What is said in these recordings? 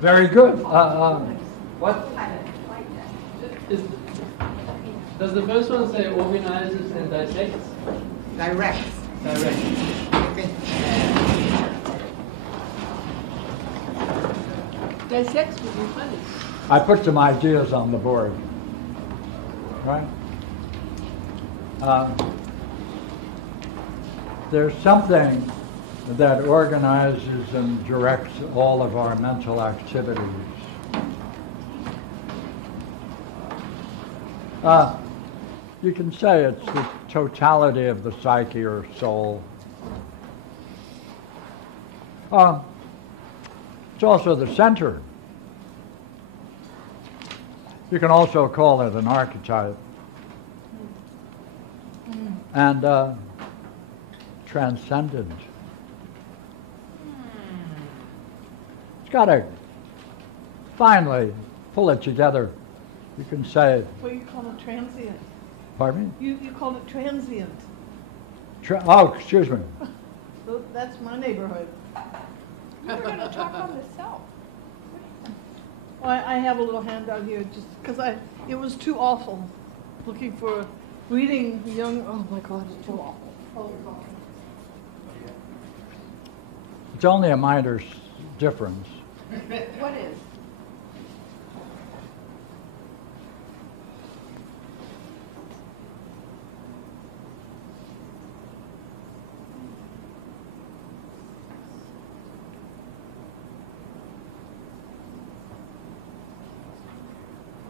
Very good. What? Does the first one say organizes and dissects? Directs. Direct. Dissects would be funny. I put some ideas on the board. Right? There's something that organizes and directs all of our mental activities. You can say it's the totality of the psyche or soul. It's also the center. You can also call it an archetype. And transcendent. It's got to finally pull it together. You can say... Well, you call it transient. Pardon me? You call it transient. Oh, excuse me. So that's my neighborhood. We're going to talk on the self. Well, I have a little handout here just because it was too awful looking for reading Jung. Oh my God, it's too awful. It's only a minor difference. What is?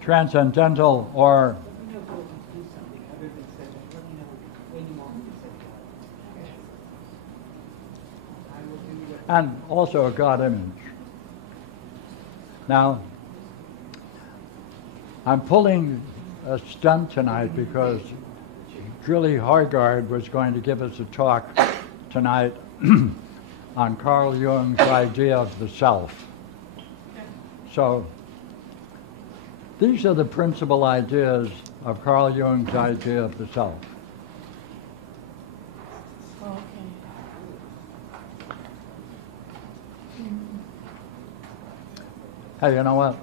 Transcendental or and also a God image. Now, I'm pulling a stunt tonight because JulieH was going to give us a talk tonight on Carl Jung's idea of the self. So, these are the principal ideas of Carl Jung's idea of the self. Hey, you know what?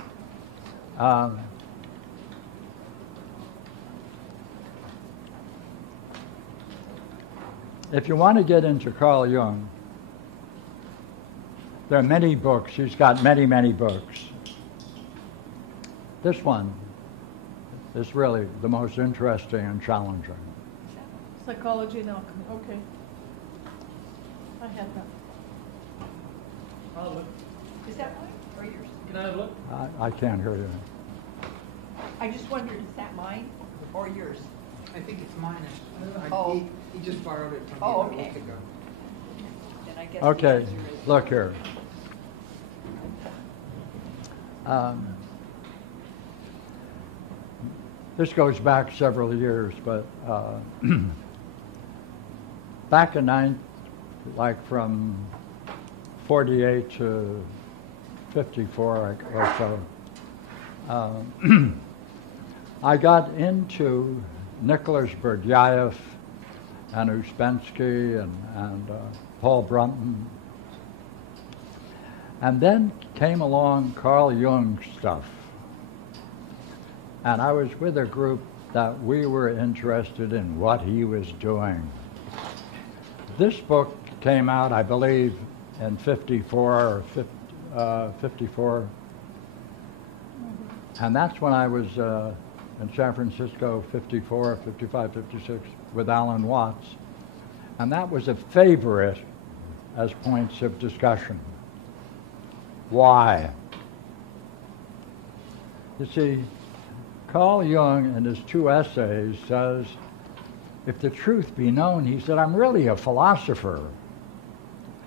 If you want to get into Carl Jung, there are many books. He's got many, many books. This one is really the most interesting and challenging. Psychology and Alchemy. Okay. I had that. I'll look. Is that mine or yours? Can I have a look? I can't hear you. I just wondered, is that mine or yours? I think it's mine. Oh. He just borrowed it from me Oh, a okay. week ago. Then I guess the Okay, answer is- look here. This goes back several years, but back in like from 48 to 54 or so, I got into Nicholas Berdyaev and Ouspensky and Paul Brunton. And then came along Carl Jung stuff. And I was with a group that we were interested in what he was doing. This book came out, I believe, in 54 or 54. And that's when I was in San Francisco, 54, 55, 56, with Alan Watts. And that was a favorite as points of discussion. Why? You see, Carl Jung, in his 2 essays, says, if the truth be known, he said, I'm really a philosopher.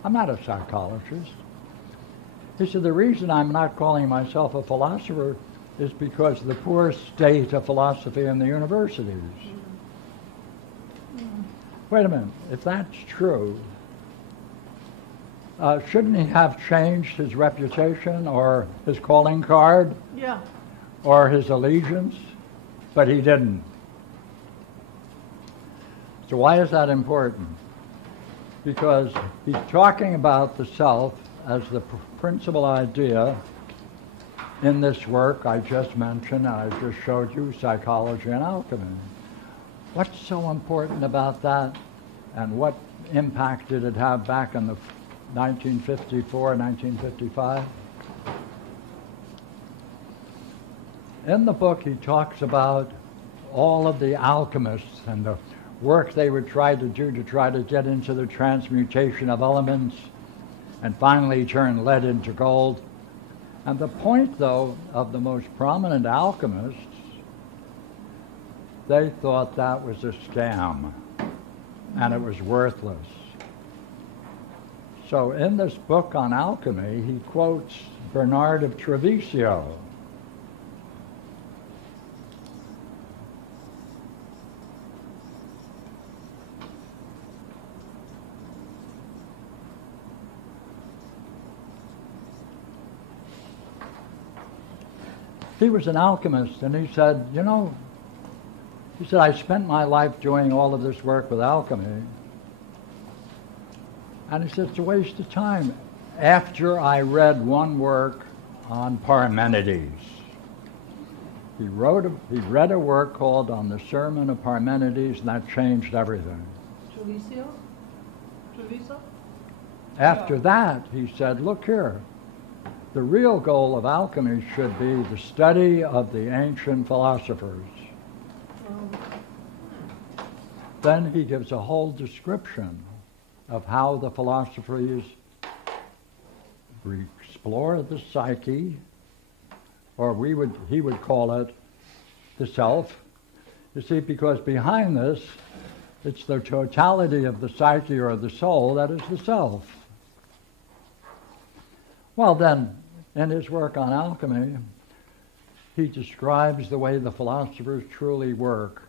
I'm not a psychologist. He said, the reason I'm not calling myself a philosopher is because of the poor state of philosophy in the universities. Wait a minute, if that's true, shouldn't he have changed his reputation or his calling card? Yeah. Or his allegiance? But he didn't. So why is that important? Because he's talking about the self as the principal idea in this work I just mentioned, I just showed you, Psychology and Alchemy. What's so important about that, and what impact did it have back in the 1954, 1955? In the book, he talks about all of the alchemists and the work they would try to do to try to get into the transmutation of elements and finally turn lead into gold. And the point, though, of the most prominent alchemists, they thought that was a scam and it was worthless. So in this book on alchemy, he quotes Bernard of Traviso. He was an alchemist, and he said, you know, he said, I spent my life doing all of this work with alchemy. And he said, it's a waste of time. After I read one work on Parmenides, he read a work called On the Sermon of Parmenides, and that changed everything. Traviso? After that, he said, look here, the real goal of alchemy should be the study of the ancient philosophers. Then he gives a whole description of how the philosophers explore the psyche, or he would call it the self. You see, because behind this, it's the totality of the psyche or the soul that is the self. Well then, in his work on alchemy, he describes the way the philosophers truly work.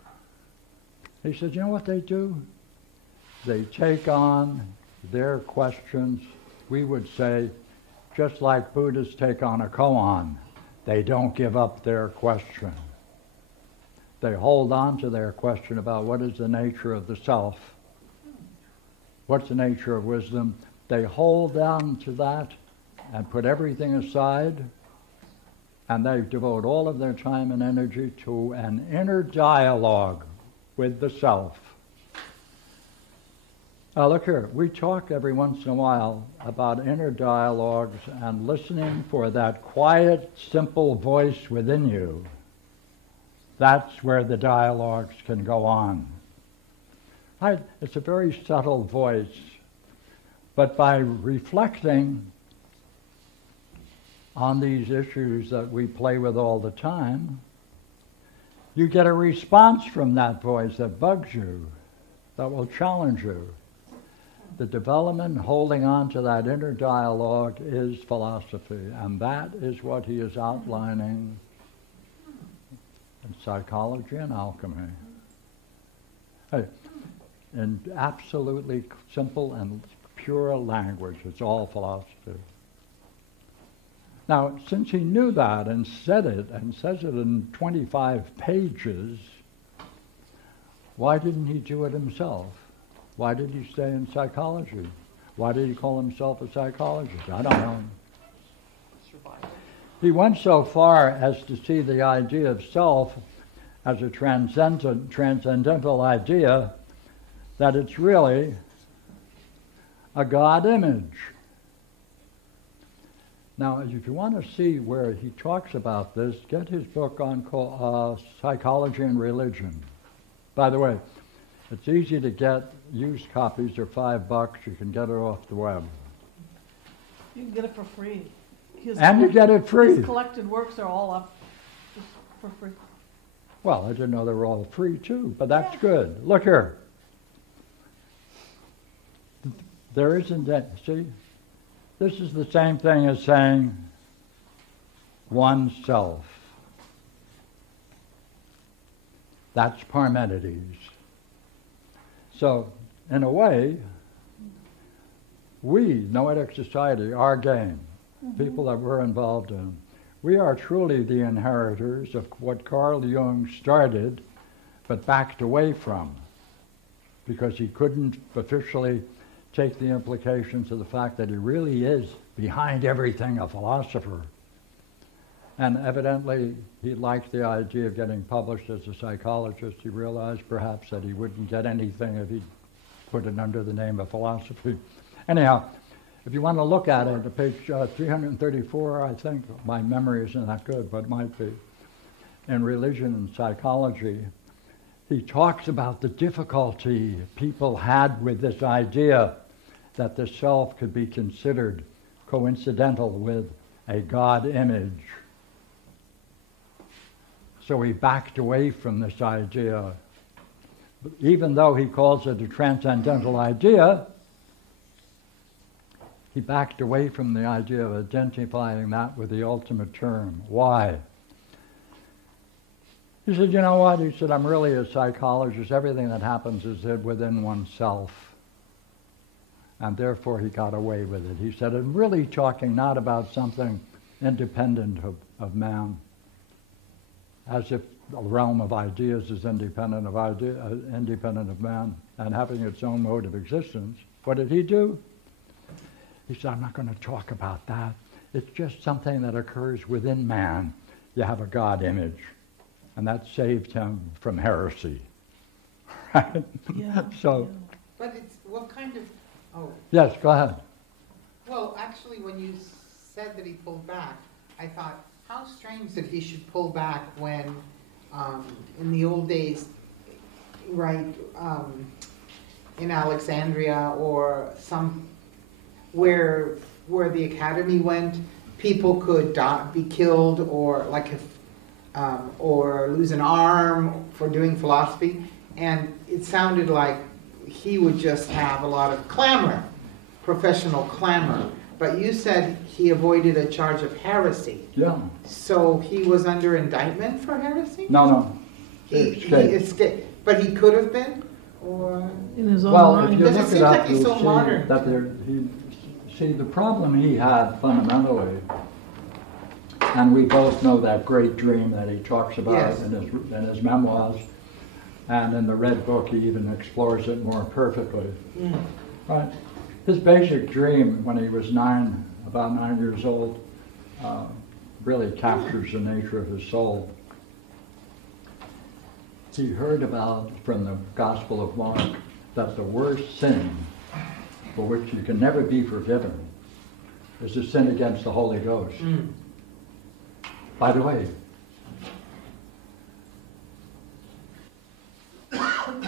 He says, you know what they do? They take on their questions, we would say, just like Buddhists take on a koan. They don't give up their question. They hold on to their question about what is the nature of the self. What's the nature of wisdom? They hold on to that and put everything aside, and they devote all of their time and energy to an inner dialogue with the self. Now look here, we talk every once in a while about inner dialogues and listening for that quiet, simple voice within you. That's where the dialogues can go on. Right? It's a very subtle voice, but by reflecting on these issues that we play with all the time, you get a response from that voice that bugs you, that will challenge you. The development, holding on to that inner dialogue is philosophy, and that is what he is outlining in Psychology and Alchemy. Hey, in absolutely simple and pure language, it's all philosophy. Now, since he knew that and said it, and says it in 25 pages, why didn't he do it himself? Why did he stay in psychology? Why did he call himself a psychologist? I don't know. He went so far as to see the idea of self as a transcendental idea that it's really a God image. Now, if you want to see where he talks about this, get his book on Psychology and Religion. By the way, it's easy to get. Used copies are $5. You can get it off the web. You can get it for free. And you get it free. His collected works are all up just for free. Well, I didn't know they were all free too, but that's good. Look here. There isn't that, see? This is the same thing as saying oneself. That's Parmenides. So, in a way, we, Noetic Society, our game, people that we're involved in, we are truly the inheritors of what Carl Jung started but backed away from, because he couldn't officially take the implications of the fact that he really is behind everything a philosopher. And evidently, he liked the idea of getting published as a psychologist. He realized perhaps that he wouldn't get anything if he put it under the name of philosophy. Anyhow, if you want to look at it, page 334, I think, my memory isn't that good, but might be, in Religion and Psychology, he talks about the difficulty people had with this idea that the self could be considered coincidental with a God image. So he backed away from this idea. Even though he calls it a transcendental idea, he backed away from the idea of identifying that with the ultimate term. Why? He said, you know what? He said, I'm really a psychologist. Everything that happens is within oneself. And therefore he got away with it. He said, I'm really talking not about something independent of man, as if the realm of ideas is independent of man and having its own mode of existence. What did he do? He said, I'm not going to talk about that. It's just something that occurs within man. You have a God image. And that saved him from heresy. Right? Yeah. So, But it's, what kind of, oh, yes, go ahead. well, actually, when you said that he pulled back, I thought, how strange that he should pull back when, in the old days, right, in Alexandria or where the academy went, people could be killed or or lose an arm for doing philosophy, and it sounded like he would just have a lot of clamor, professional clamor. But you said he avoided a charge of heresy. Yeah. So he was under indictment for heresy? No. He escaped. But he could have been? Or In his own Well, mind. if you Because it look seems it up, like he's you'll so see modern. that the problem he had fundamentally, and we both know that great dream that he talks about Yes. in his memoirs, and in the Red Book he even explores it more perfectly. Right? His basic dream when he was about 9 years old, really captures the nature of his soul. He heard about, from the Gospel of Mark, that the worst sin for which you can never be forgiven is to sin against the Holy Ghost. By the way,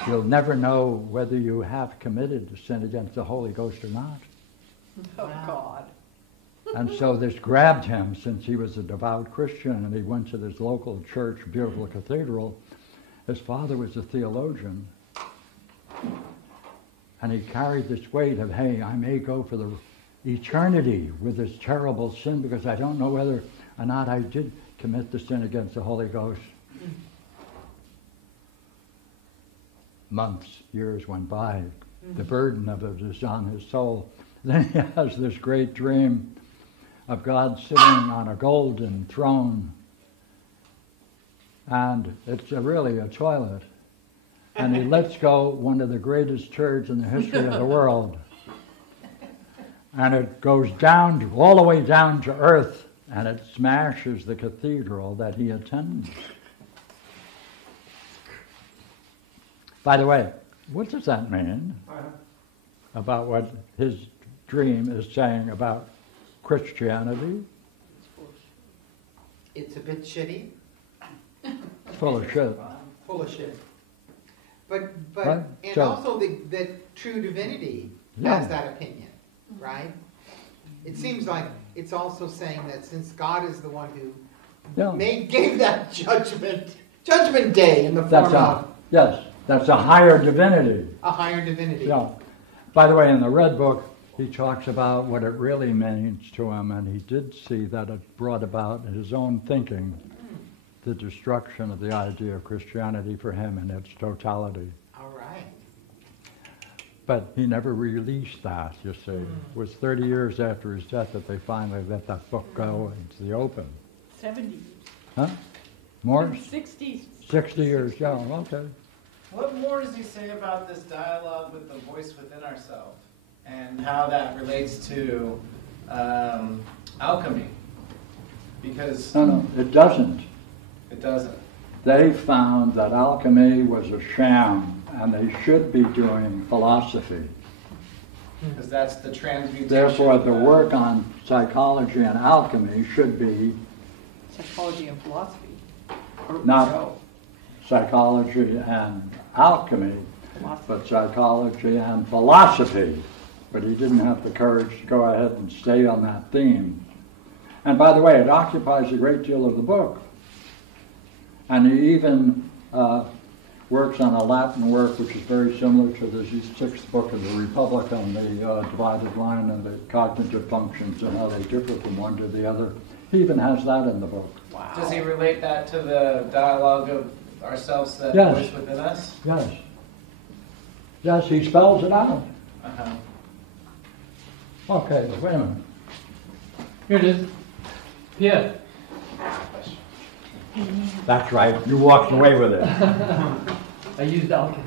you'll never know whether you have committed a sin against the Holy Ghost or not. Oh, God. And so this grabbed him, since he was a devout Christian and he went to this local church, beautiful cathedral. His father was a theologian. And he carried this weight of, hey, I may go for the eternity with this terrible sin because I don't know whether or not I did commit the sin against the Holy Ghost. Months, years went by. The burden of it is on his soul. Then he has this great dream of God sitting on a golden throne. And it's really a toilet. And he lets go one of the greatest turds in the history of the world. And it goes down, all the way down to earth, and it smashes the cathedral that he attends. By the way, what does that mean about what his dream is saying about Christianity? it's a bit shitty, Full of shit. full of shit. But Right, and so- also the true divinity Yeah. has that opinion, right? It seems like it's also saying that since God is the one who Yeah. gave that judgment day in the That's form of that's a higher divinity. a higher divinity. Yeah. By the way, in the Red Book, he talks about what it really means to him, and he did see that it brought about in his own thinking the destruction of the idea of Christianity for him in its totality. All right. But he never released that, you see. It was 30 years after his death that they finally let that book go into the open. 70s. Huh? More? 60s. 60 years, yeah, okay. What more does he say about this dialogue with the voice within ourselves and how that relates to alchemy? Because No, it doesn't. it doesn't. They found that alchemy was a sham, and they should be doing philosophy. Because that's the transmutation. Therefore, the work on psychology and alchemy should be Psychology and philosophy. Or not no, psychology and alchemy, philosophy. but psychology and philosophy. But he didn't have the courage to go ahead and stay on that theme. And by the way, it occupies a great deal of the book. And he even works on a Latin work which is very similar to the sixth book of the Republic on the divided line and the cognitive functions and how they differ from one to the other. He even has that in the book. Wow. Does he relate that to the dialogue of ourselves that Yes. voice within us? Yes. Yes, he spells it out. Uh-huh. Okay, wait a minute. Here it is. Pierre. That's right, you walked away with it. I used alchemy.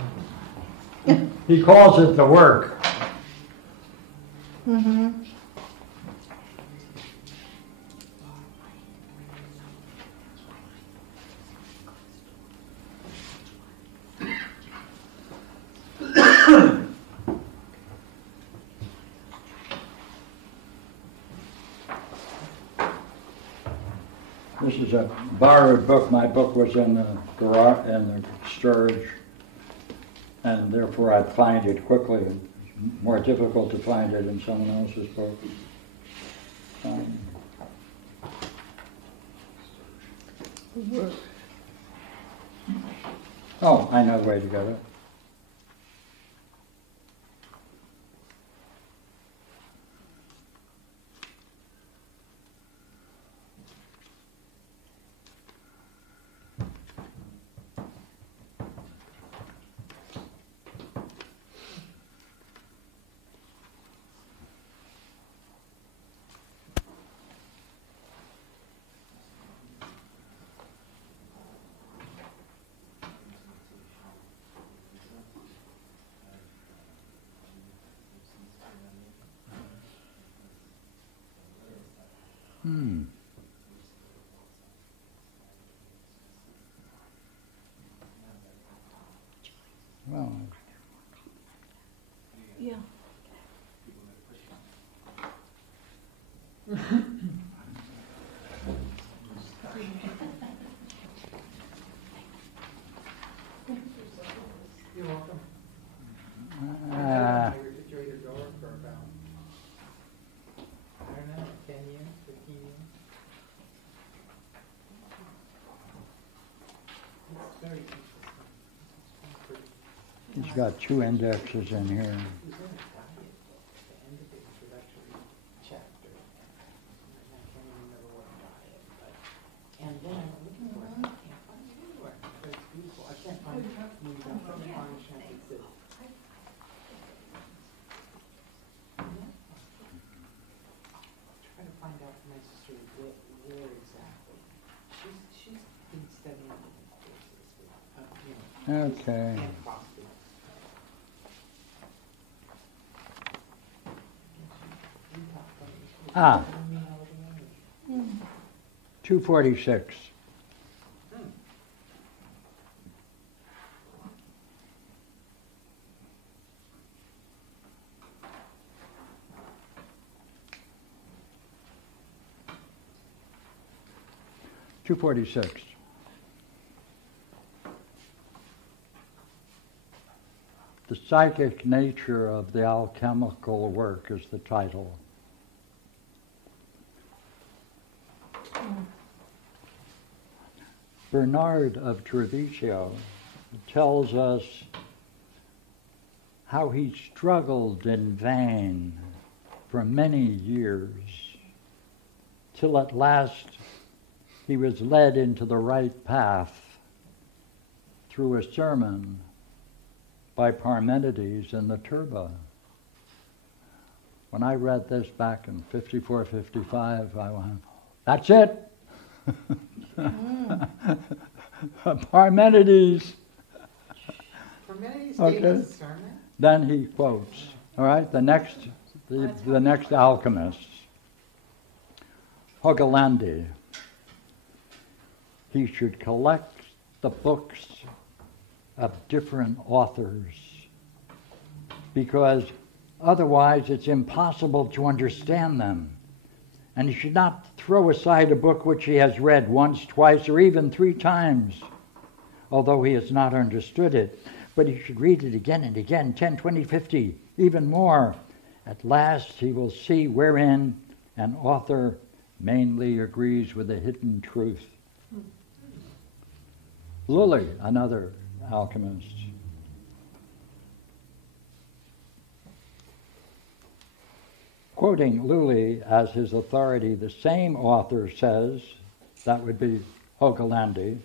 He calls it the work. Mm-hmm. This is a borrowed book. My book was in the garage, in the storage, and therefore I'd find it quickly. It's more difficult to find it in someone else's book. Oh, I know the way to get it. Well, Yeah. You're welcome. uh, Enjoy your door for about, I don't know, 10 years, 15 years. It's very interesting. he's got two indexes in here. He was in a diet at the end of the introductory chapter. And I can't even remember what diet, but, and then I'm looking for it, I can't find it anywhere. But it's beautiful. I can't find it. Mundaka UpanishadSelf. Try to find out from my sister where exactly. She's been studying different courses with, Okay. and philosophy. 246. .246. The psychic nature of the alchemical work is the title. Bernard of Traviso tells us how he struggled in vain for many years, till at last he was led into the right path through a sermon by Parmenides in the Turba. When I read this back in 54, 55, I went, that's it. Parmenides. Parmenides Okay. gave us a sermon? Then he quotes, all right, the next alchemists. Hogelandi. He should collect the books of different authors, because otherwise it's impossible to understand them. And he should not throw aside a book which he has read once, twice, or even 3 times, although he has not understood it. But he should read it again and again, 10, 20, 50, even more. At last he will see wherein an author mainly agrees with a hidden truth. Lully, another alchemist. Quoting Lully as his authority, the same author says, that would be Hogelandi,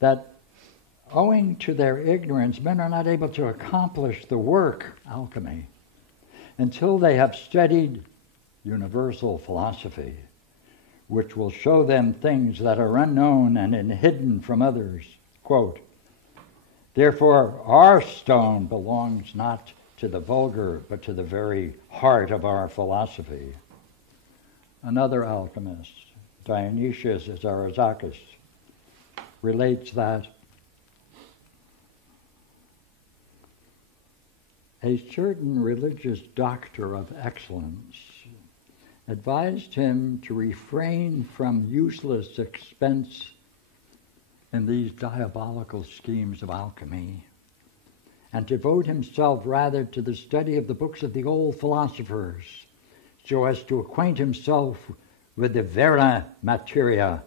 that owing to their ignorance, men are not able to accomplish the work, alchemy, until they have studied universal philosophy, which will show them things that are unknown and hidden from others. Quote, therefore our stone belongs not to the vulgar, but to the very heart of our philosophy. Another alchemist, Dionysius Arzakis, relates that a certain religious doctor of excellence advised him to refrain from useless expense in these diabolical schemes of alchemy, and devote himself rather to the study of the books of the old philosophers, so as to acquaint himself with the vera materia.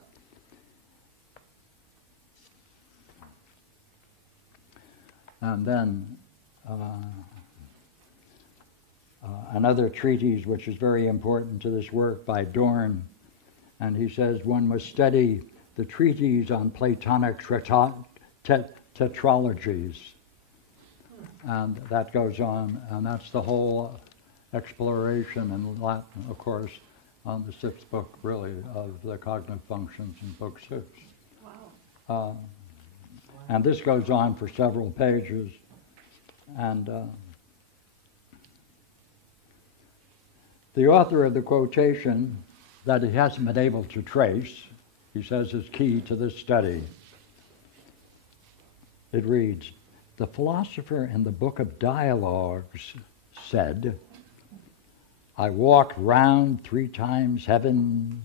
And then another treatise which is very important to this work by Dorn, and he says one must study the treatise on Platonic tetralogies. And that goes on, and that's the whole exploration in Latin, of course, on the 6th book, really, of the cognitive functions in book 6. Wow. And this goes on for several pages, and the author of the quotation that he hasn't been able to trace, he says is key to this study. It reads, the philosopher in the book of Dialogues said, I walked round 3 times heaven,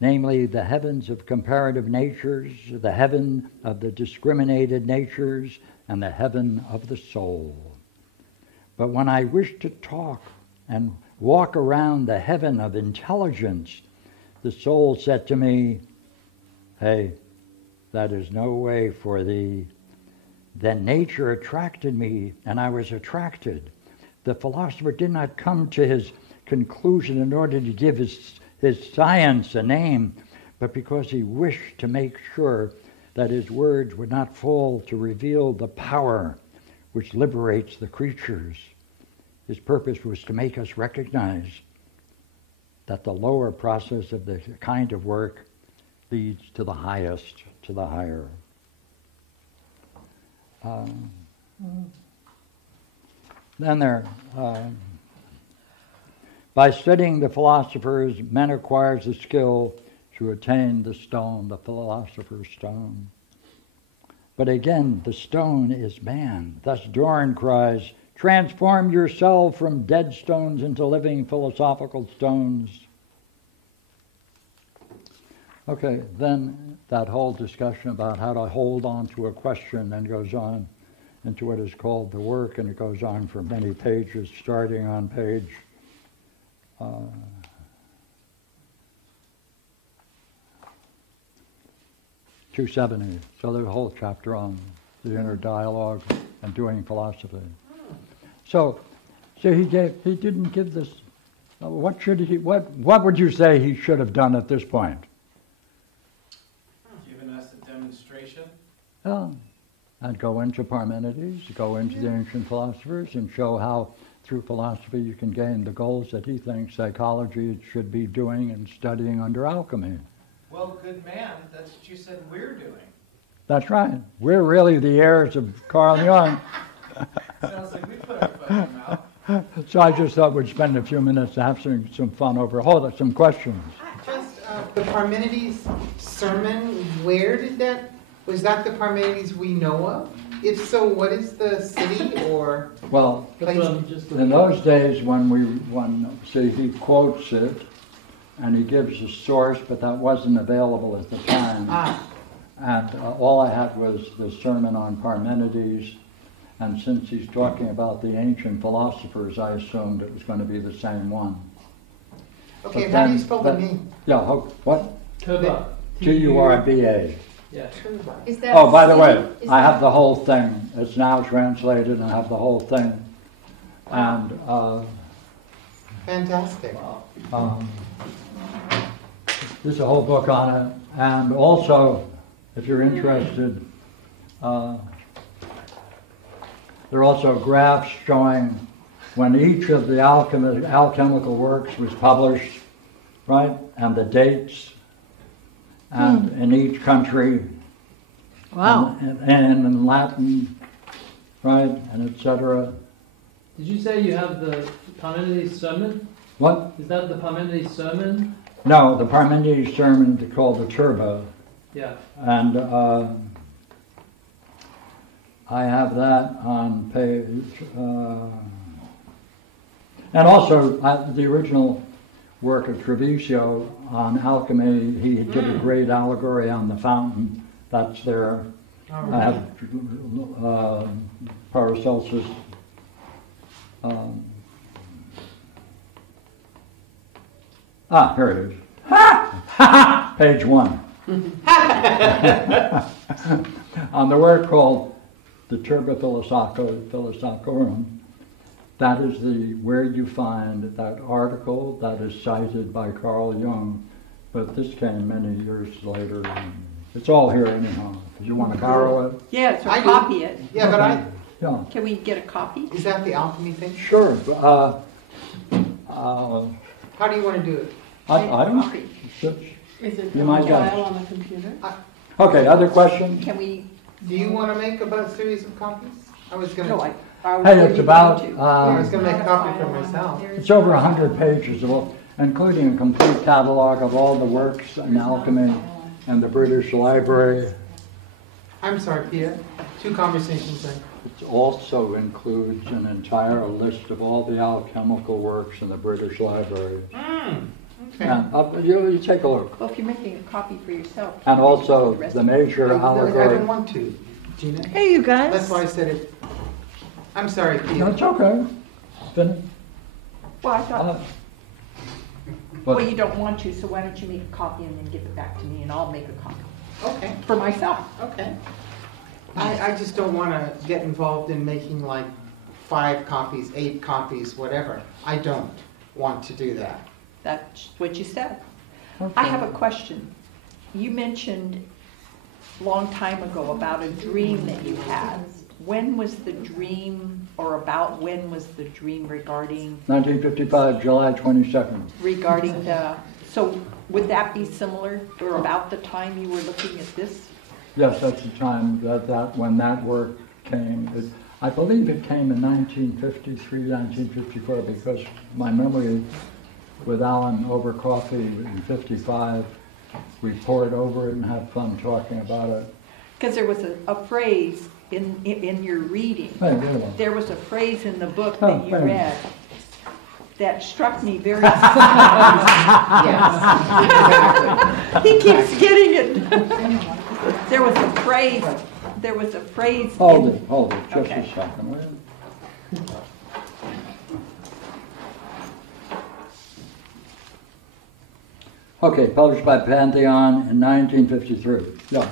namely the heavens of comparative natures, the heaven of the discriminated natures, and the heaven of the soul. But when I wished to talk and walk around the heaven of intelligence, the soul said to me, hey, that is no way for thee. Then nature attracted me, and I was attracted. The philosopher did not come to his conclusion in order to give his science a name, but because he wished to make sure that his words would not fall to reveal the power which liberates the creatures. His purpose was to make us recognize that the lower process of the kind of work leads to the highest, to the higher. Then by studying the philosophers, man acquires the skill to attain the stone, the philosopher's stone. But again, the stone is man. Thus Dorn cries, transform yourself from dead stones into living philosophical stones. Okay, then that whole discussion about how to hold on to a question then goes on into what is called the work, and it goes on for many pages, starting on page 270. So there's a whole chapter on the inner dialogue and doing philosophy. So he didn't give this. What would you say he should have done at this point? Given us a demonstration. And go into Parmenides, go into the ancient philosophers, and show how through philosophy you can gain the goals that he thinks psychology should be doing and studying under alchemy. Well, good man, that's what you said we're doing. That's right. We're really the heirs of Carl Jung. Sounds like we put our foot in the mouth. So I just thought we'd spend a few minutes having some fun over. Hold on, some questions. Just the Parmenides sermon, where did that, was that the Parmenides we know of? If so, what is the city or Well, That's what I'm just in those days see, he quotes it and he gives a source, but that wasn't available at the time. And all I had was the sermon on Parmenides. And since he's talking about the ancient philosophers, I assumed it was going to be the same one. Okay, But how do then- you spell the but- name? Yeah, what? Turba. Turba. Yeah. Is that Oh, by the city? way, Is I that- have the whole thing. It's now translated and I have the whole thing. And Fantastic. there's a whole book on it. And also, if you're interested, there are also graphs showing when each of the alchemical works was published, right? And the dates, and in each country, Wow. and in Latin, right, and etc. Did you say you have the Parmenides sermon? What? Is that the Parmenides sermon? No, the Parmenides sermon is called the Turba, Yeah. and I have that on page, and also the original work of Traviso on alchemy. He did a great allegory on the fountain. That's there. I have Paracelsus. Here it is. Page 1. On the work called the Turba Philosophorum, that is where you find that article that is cited by Carl Jung, but this came many years later. It's all here anyhow. If you want to borrow it, Yes, or I do. copy it. Yeah, but yeah, Can we get a copy? is that the alchemy thing? sure. How do you want to do it? I don't. Copy. Is it You might get it. on the computer? Okay, other questions? Can we? Do you want to make about a series of copies? I was going No, to. Hey, it's about, I was going to make a copy for myself. it's over 100 pages, including a complete catalog of all the works in alchemy and the British Library. I'm sorry, Pierre. 2 conversations then. It also includes an entire list of all the alchemical works in the British Library. Okay. And you take a look. Well, if you're making a copy for yourself. And also rest the of it. major I allegory. don't want to, Gina. Hey, you guys. That's why I said it. I'm sorry, No, Pierre. it's okay. Finish. Well, I thought, But- well, you don't want to, so why don't you make a copy and then give it back to me and I'll make a copy Okay, for myself. okay. I just don't want to get involved in making like 5 copies, 8 copies, whatever. I don't want to do that. That's what you said. I have a question. You mentioned a long time ago about a dream that you had. When was the dream, or about when was the dream regarding 1955, July 22nd. so would that be similar, or about the time you were looking at this? Yes, that's the time when that work came. I believe it came in 1953, 1954, because my memory with Alan over coffee in 55, we poured over it and had fun talking about it. Because there was a phrase in your reading. Hey, wait a minute. There was a phrase in the book Oh, that you wait a minute. read that struck me very. Yes, exactly. He keeps getting it. There was a phrase. Hold in- it, just Okay. a second, will you? Okay, published by Pantheon in 1953. Yeah.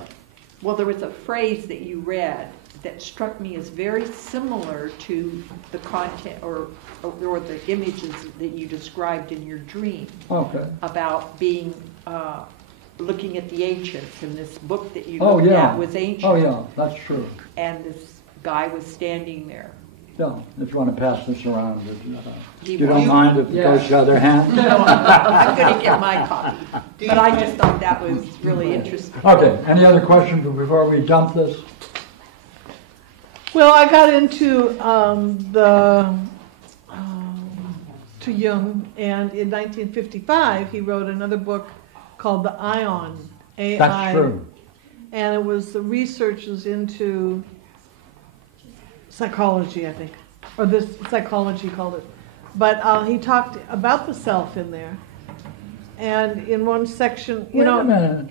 Well, there was a phrase that you read that struck me as very similar to the content or the images that you described in your dream Okay. about being looking at the ancients, and this book that you Oh, looked yeah. at was ancient. Oh, yeah, that's true. And this guy was standing there. Yeah, if you want to pass this around, He you don't was- mind if it Yeah. goes to the other hand? No, I'm going to get my copy. Do But you- I just thought that was really interesting. Okay, any other questions before we dump this? Well, I got into to Jung, and in 1955 he wrote another book called The Ion, A-I. That's true. And it was the researches into psychology, I think, or this psychology called it. But he talked about the self in there. And in one section, Wait a minute.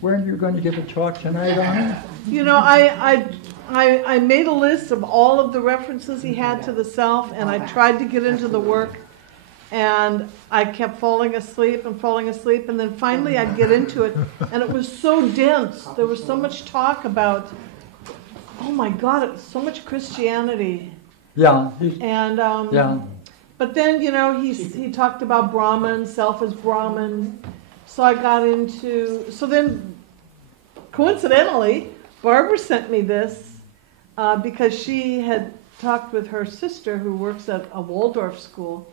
Weren't you going to give a talk tonight on it? you know, I made a list of all of the references he had to the self, and I tried to get into the work, and I kept falling asleep, and then finally I'd get into it, and it was so dense. There was so much talk about, oh my God, it was so much Christianity. Yeah. And Yeah. but then, you know, he talked about Brahman, self as Brahman. So I got into, so then coincidentally, Barbara sent me this because she had talked with her sister who works at a Waldorf school,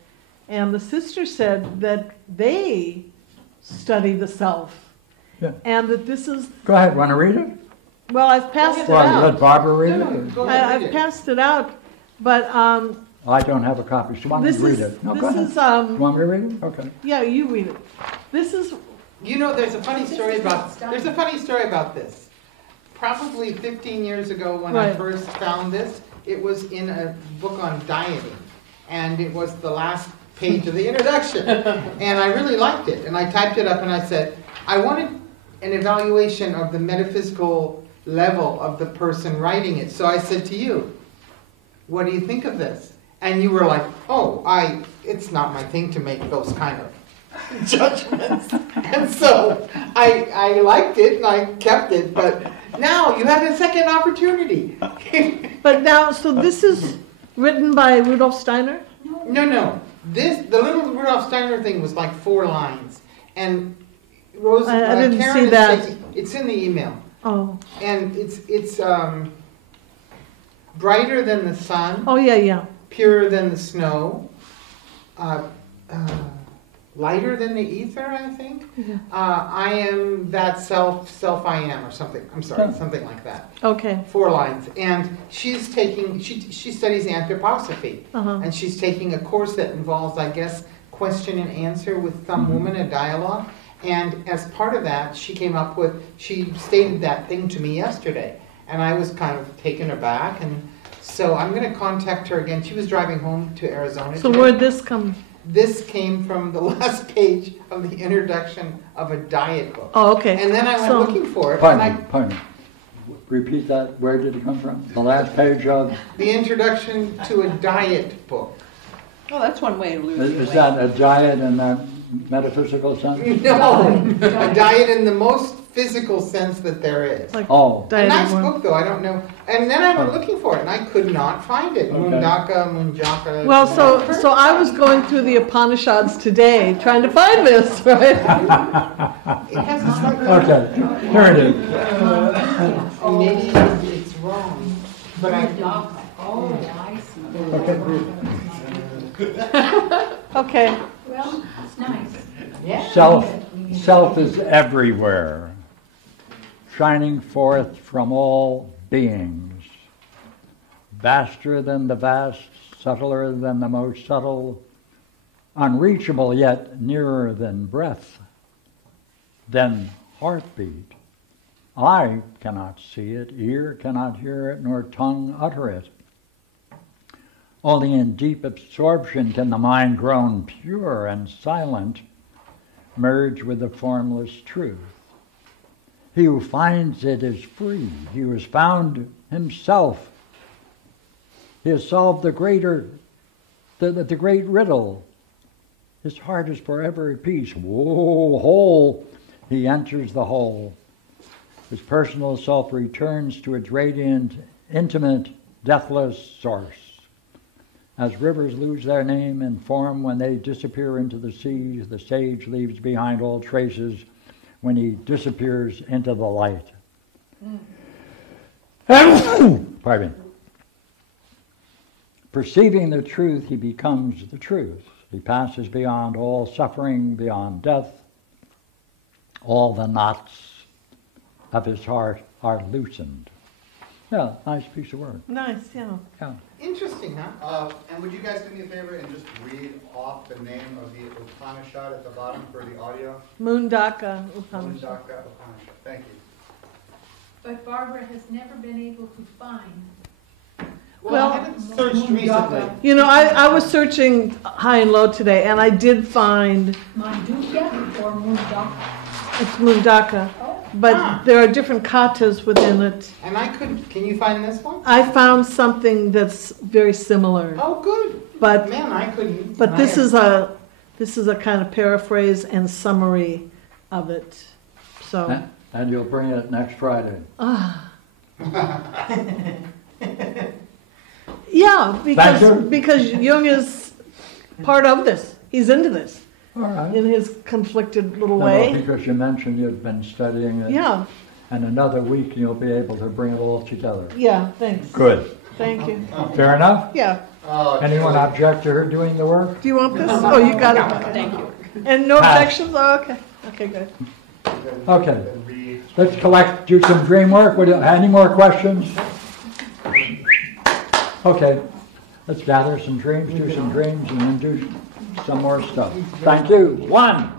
and the sister said that they study the self. Yeah. And that this is, Go ahead. Want to read it? well, I've passed it Well, let out. Barbara read it. Go ahead, read I've it. passed it out, but I don't have a copy, so why don't this you read is, it? No, go this ahead. is, You want me to read it? Okay. yeah, you read it. This is, You know, there's a funny story about this. Probably 15 years ago when I Right. first found this, it was in a book on dieting. And it was the last page of the introduction. And I really liked it. And I typed it up and I said, I wanted an evaluation of the metaphysical level of the person writing it. So I said to you, what do you think of this? And you were like, oh, it's not my thing to make those kind of judgments. And so I liked it and I kept it, but now you have a second opportunity. but now, so this is written by Rudolf Steiner? No. The little Rudolf Steiner thing was like 4 lines. And Rose, I didn't Karen see is that. saying- it's in the email. Oh, And it's brighter than the sun, oh yeah. purer than the snow, lighter than the ether, I think. Yeah. I am that self I am, or something. I'm sorry, something like that. Okay. 4 lines. And she's taking, she studies anthroposophy. Uh-huh. And she's taking a course that involves, I guess, question and answer with some woman, a dialogue. And as part of that, she stated that thing to me yesterday. And I was kind of taken aback. And so I'm going to contact her again. She was driving home to Arizona So today. where'd this come? This came from the last page of the introduction of a diet book. Oh, okay. And then I went So- looking for it. Pardon me. Repeat that. Where did it come from? The last page of... The introduction to a diet book. Well, that's one way to lose your Is weight. that a diet in that metaphysical sense? No, a diet in the most physical sense that there is. Like Oh. A dieting nice one. book though, I don't know. And then I went looking for it and I could not find it. Okay. Mundaka. Well, so I was going through the Upanishads today, trying to find this, right? It has a slight. Okay, here it is. Maybe it's wrong. But I. Oh, I see. Okay, read it. Okay. Well, it's nice. Yeah. Self is everywhere, shining forth from all beings, vaster than the vast, subtler than the most subtle, unreachable yet nearer than breath, than heartbeat. Eye cannot see it, ear cannot hear it, nor tongue utter it. Only in deep absorption can the mind, grown pure and silent, merge with the formless truth. He who finds it is free. He who has found himself. He has solved the great riddle. His heart is forever at peace. Whoa, whole. He enters the whole. His personal self returns to its radiant, intimate, deathless source. As rivers lose their name and form when they disappear into the seas, the sage leaves behind all traces when he disappears into the light. Pardon me. Perceiving the truth, he becomes the truth. He passes beyond all suffering, beyond death. All the knots of his heart are loosened. Yeah, nice piece of work. Nice, yeah. Yeah. Interesting, huh? And would you guys do me a favor and just read off the name of the Upanishad at the bottom for the audio? Mundaka Upanishad. Mundaka Upanishad. Thank you. But Barbara has never been able to find. Well, I haven't searched recently. You know, I was searching high and low today, and I did find Mundaka or Mundaka? it's Mundaka, but there are different katas within it. And I couldn't, can you find this one? I found something that's very similar, Oh, good. but Man, I couldn't. but this is a kind of paraphrase and summary of it. So And you'll bring it next Friday. yeah, Thank you. because Jung is part of this. He's into this All right. in his conflicted little No, way. because you mentioned you'd been studying it. Yeah, And another week you'll be able to bring it all together. yeah. Thanks. Good. Thank you. Fair enough? Yeah. Oh, Anyone Julie. object to her doing the work? Do you want this? Oh, you got it. Okay. Thank you. And no Pass. objections? Oh, okay. Okay, good. Okay. Then read. Let's collect, do some dream work. Any more questions? Okay. Let's gather some dreams, do some dreams, and then do some more stuff. Thank you. 1.